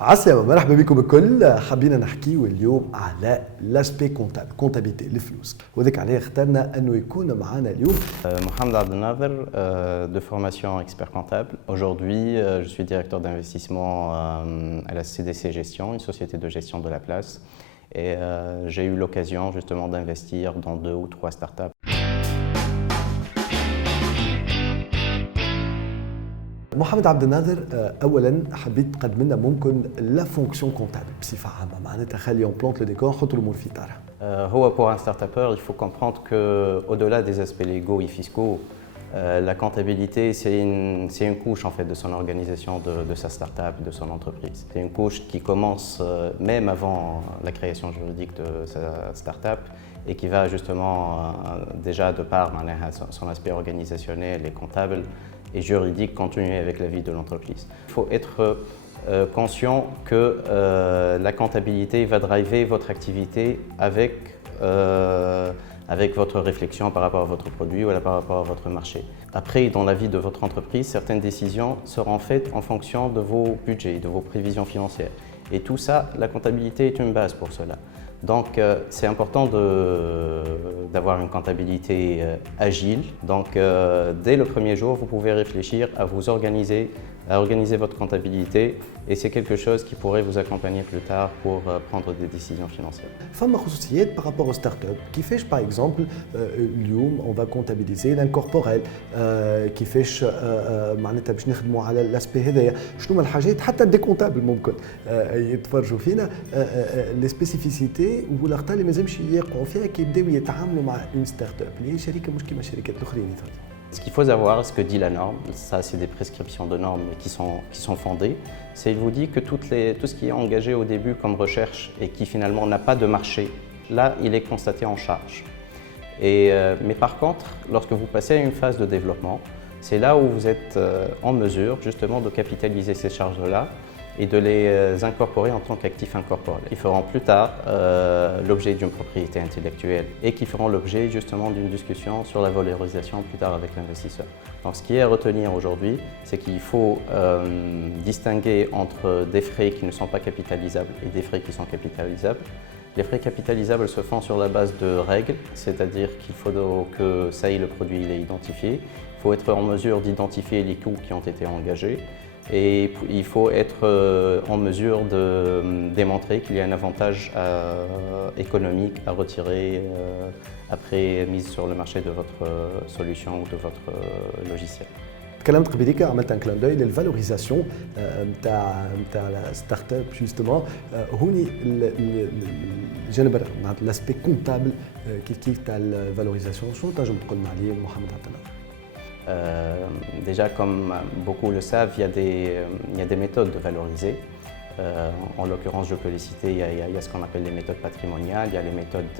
عسلامة مرحبا بكم الكل. حبينا نحكيو اليوم على لاسبي كونتابل كونتابيلتي الفلوس، وذاك عليه اخترنا انه يكون معنا اليوم Mohamed Abdelnader, de formation expert comptable. Aujourd'hui, je suis directeur d'investissement à la CDC Gestion, une société de gestion de la place. Et j'ai eu l'occasion justement d'investir dans 2 ou 3 startups. محمد عبد الناظر. اولا حبيت تقدم لنا ممكن لا فونكسيون كونتابل بصفه عامه، معناتها خلي اون بلونت لو ديكور نحط الامور في اطارها. Pour un start-upper, il faut comprendre qu'au-delà des aspects légaux et fiscaux, la comptabilité, c'est une couche en fait, de son organisation, de sa start-up, de son entreprise. C'est une couche qui commence même avant la création juridique de sa start-up et qui va justement déjà de par son aspect organisationnel et comptable et juridique continuer avec la vie de l'entreprise. Il faut être conscient que la comptabilité va driver votre activité avec votre réflexion par rapport à votre produit ou par rapport à votre marché. Après, dans la vie de votre entreprise, certaines décisions seront faites en fonction de vos budgets, de vos prévisions financières. Et tout ça, la comptabilité est une base pour cela. Donc, c'est important d'avoir une comptabilité agile. Donc, dès le premier jour, vous pouvez réfléchir à vous organiser, à organiser votre comptabilité. Et c'est quelque chose qui pourrait vous accompagner plus tard pour prendre des décisions financières. فما خصوصيات par rapport au start-up كيفاش par exemple اليوم on va comptabiliser l'incorporel كيفاش معناتها باش نخدموا على الاسبي هذايا، شنو هما الحاجات حتى دي كونتابل ممكن يتفرجوا فينا لي سبيسيفيسيتي والاخطاء اللي مازالش يقعوا فيها كي يبداو يتعاملوا مع اون ستارت-اب اللي هي شركه مش كيما الشركات الاخرين. Ce qu'il faut savoir, ce que dit la norme, ça c'est des prescriptions de normes qui sont fondées, c'est qu'il vous dit que tout ce qui est engagé au début comme recherche et qui finalement n'a pas de marché, là il est constaté en charge. Mais par contre, lorsque vous passez à une phase de développement, c'est là où vous êtes en mesure justement de capitaliser ces charges-là et de les incorporer en tant qu'actifs incorporels, qui feront plus tard l'objet d'une propriété intellectuelle et qui feront l'objet justement d'une discussion sur la valorisation plus tard avec l'investisseur. Donc ce qui est à retenir aujourd'hui, c'est qu'il faut distinguer entre des frais qui ne sont pas capitalisables et des frais qui sont capitalisables. Les frais capitalisables se font sur la base de règles, c'est-à-dire qu'il faut que ça y est, le produit il est identifié. Il faut être en mesure d'identifier les coûts qui ont été engagés. Et il faut être en mesure de démontrer qu'il y a un avantage économique à retirer après mise sur le marché de votre solution ou de votre logiciel. تكلمت قبيليك عملت ان كلان دوي للفالوريزاسيون نتاع ستارت اب جوستومون هوني الجانب معناتها لاسبي كونتابل كيف تاع الفالوريزاسيون، شنو تنجم تقول لنا عليه محمد عبد الناظر؟ Déjà, comme beaucoup le savent, il y a des méthodes de valoriser. En l'occurrence, je peux les citer, il y a ce qu'on appelle les méthodes patrimoniales, il y a les méthodes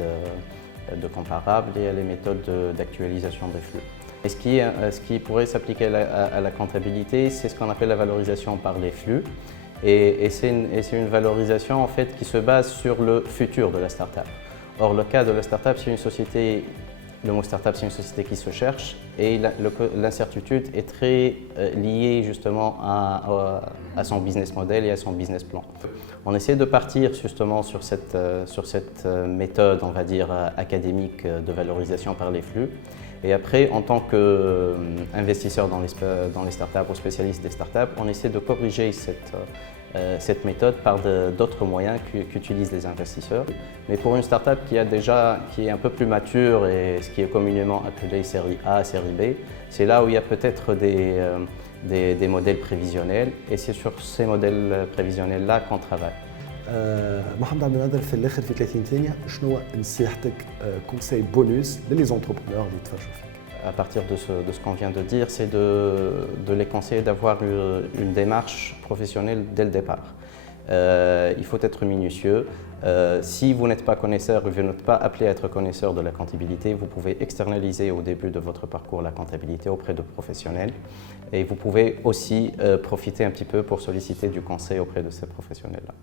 de comparables et il y a les méthodes d'actualisation des flux. Et ce qui pourrait s'appliquer à la comptabilité, c'est ce qu'on appelle la valorisation par les flux. Et c'est une valorisation en fait, qui se base sur le futur de la start-up. Or, le cas de la start-up, c'est une société. Le mot startup, c'est une société qui se cherche et l'incertitude est très liée justement à son business model et à son business plan. On essaie de partir justement sur cette méthode, on va dire, académique de valorisation par les flux. Et après, en tant qu'investisseur dans les startups ou spécialiste des startups, on essaie de corriger cette méthode par d'autres moyens qu'utilisent les investisseurs. Mais pour une startup qui est un peu plus mature et ce qui est communément appelé série A, série B, c'est là où il y a peut-être des modèles prévisionnels et c'est sur ces modèles prévisionnels-là qu'on travaille. محمد عبد الناظر في الاخر في 30 ثانيه شنو نصيحتك كونساي بونوس للي زونتربرونور اللي يتفرجوا فيك؟ À partir de ce qu'on vient de dire, c'est de les conseiller d'avoir une démarche professionnelle dès le départ. Il faut être minutieux. Si vous n'êtes pas connaisseur ou vous n'êtes pas appelé à être connaisseur de la comptabilité, vous pouvez externaliser au début de votre parcours la comptabilité auprès de professionnels. Et vous pouvez aussi profiter un petit peu pour solliciter du conseil auprès de ces professionnels-là.